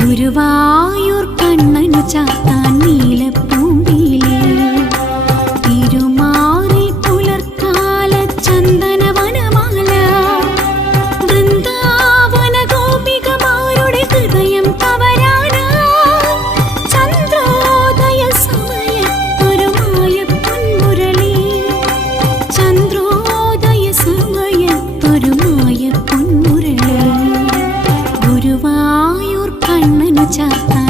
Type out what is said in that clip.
Guruvayur കണ്ണനു ചാത്താൻ നീലപ്പൂമ്പിയിലേ തിരുമാറിൽ പുലർക്കാല ചന്ദനവനമാല Vrindavana ഗോപികമാരുടെ Hridayam കവരാനാ Chandrodaya സമയത്തൊരു മായപ്പൊൻമുരളി Chandrodaya സമയത്തൊരു മായപ്പൊൻമുരളി Guruvayur കണ്ണനു ചാത്താൻ